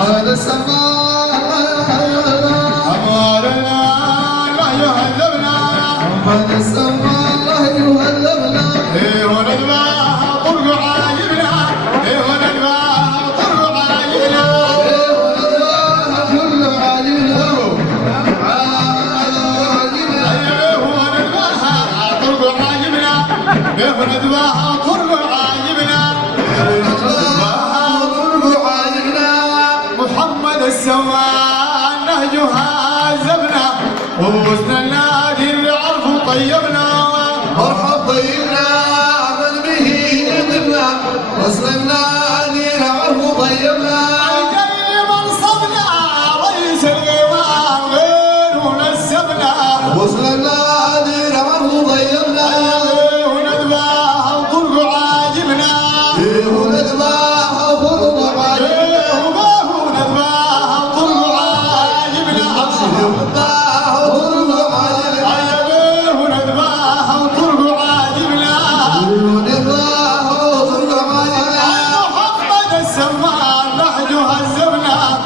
هذا السماء أمارنا لا يهذبنا هذا السماء لا يهذبنا إيه ونذبح طرق عايبنا إيه ونذبح طرق عايبنا إيه ونذبح كل عاجلنا إيه ونذبح طرق عايبنا إيه ونذبح طرق عايبنا محمد السوان نهجها زبنا ووزن النادي العرف طيبنا مرحب طيبنا من به يذبنا وصل النادي العرف طيبنا الجيل منصبنا رئيس القوام غير ونسبنا وصل النادي العرف طيبنا ونذبح طرق عاجبنا ونذبح فرض عاجبنا ونذبح طرق عاجبنا ونذبح فرض عاجبنا ونذبح طرق عاجبنا ونذبح فرض عاجبنا محمد السمان نحجه هزبنا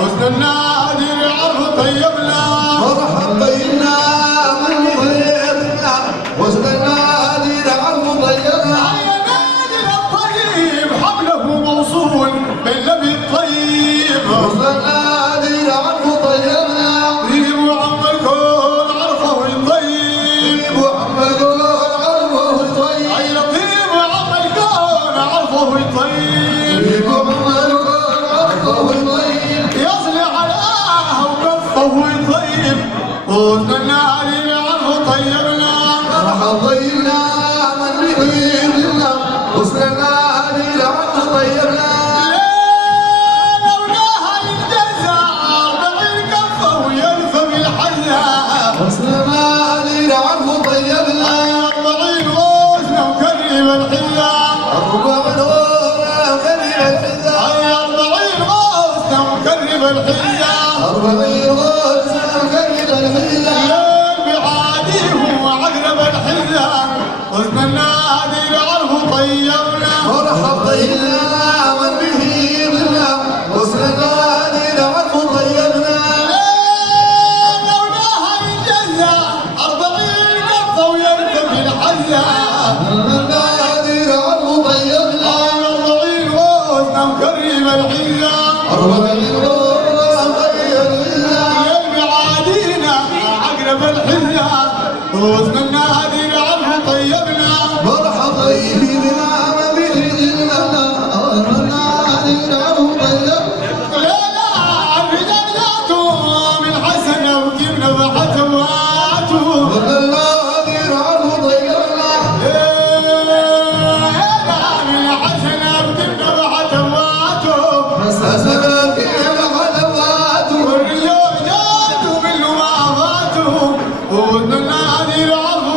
وسط النادي العرف طيبنا مرحب طيبنا من مهيبنا وسط النادي العرف طيبنا يا نادي الطيب حبله موصول بالنبي الطيب وسط النادي العرف طيبنا طيب وعم الكون عرفه الطيب محمد عرفه الطيب اي لطيب وعم الكون عرفه الطيب محمد عرفه الطيب يصلي على وكفه الطيب وسط النادي العرف طيبنا مرحب طيبنا من بيدنا وسط النادي العرف طيبنا لولاها يتجزع 40 كفه وينفى بالحزة وسط النادي العرف طيبنا 40 غصن وكريم الحزة 40 غورة وكريم الحذاء اي 40 غصن وكريم الحزة 40 غورة وكريم الحذاء بعاديه وعقرب الحزة وسط النادي العرف طيبنا مرحب طيبنا من به يضلنا وسط النادي العرف طيبنا لولاها يتجزع 40 كفه ويرتفي الحزة النادي العرف طيبنا 40 غصن وكريم الحزة 40 غورة وكريم الحذاء قلبي عادينا عقرب الحزة وسط النادي العرف طيبنا مرحب طيبنا من به يضلنا وسط النادي العرف طيبنا لا لا الرجال ذاته من حسن وكيف نفحت واته وسط النادي العرف طيبنا من حسن وكيف نفحت واته أسأل كيف حلواته والرجال جاته منه ما فاته وسط النادي العرف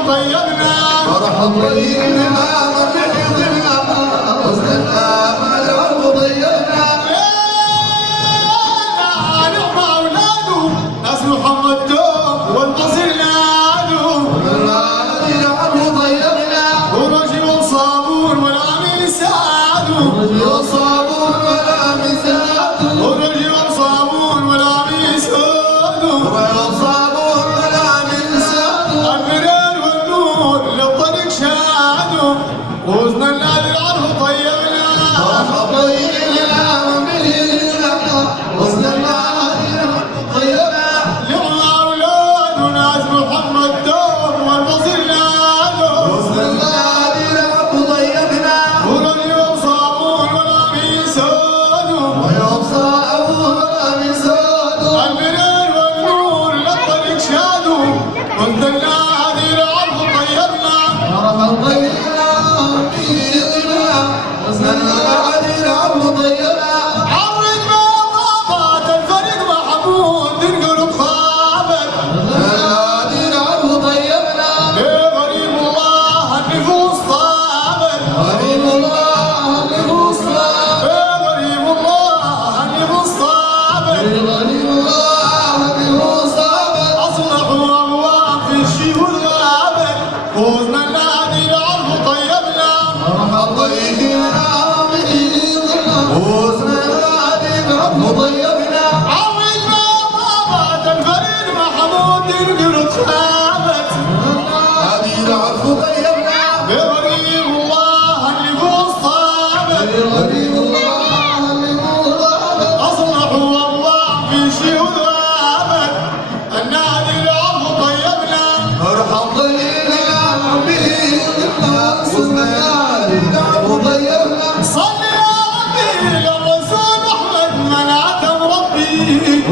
وطيبنا عوج ما طابت الفريد محمود قلت خابت هذه العرف طيبنا بغريب الله النفوس طابت غريب الله من غابت أصلح والله في شي وذابت النادي العرف طيبنا ارحم ضيفنا به الناس ومنالنا وطيبنا صل يا ربي للرسول أحمد من عتم ربي